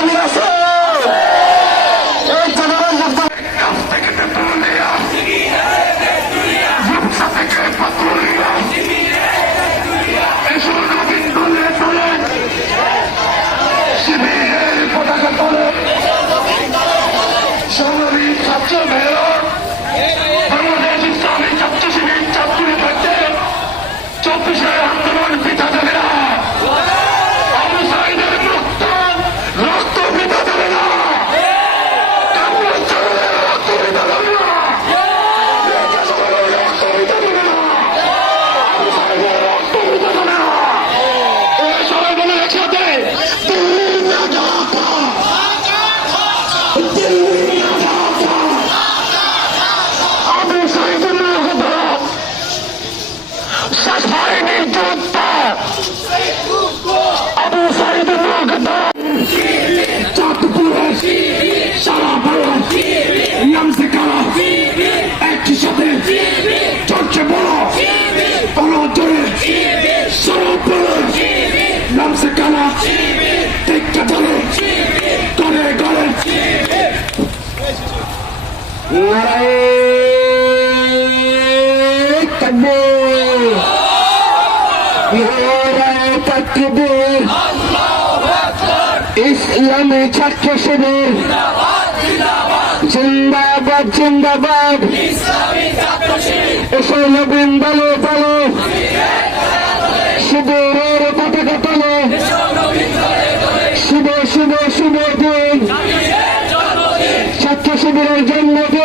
মুক্তামির আছে। এই জনগণ চব্বিশে Narayı takbir. Narayı takbir. İslam'ı çak köşedir. জিন্দাবাদ জিন্দাবাদ এসো নবীন দলে দলে সুদূরের পতাকা তলে শুভ শুভ শুভ দিন ছাত্র শিবিরের জন্মদিন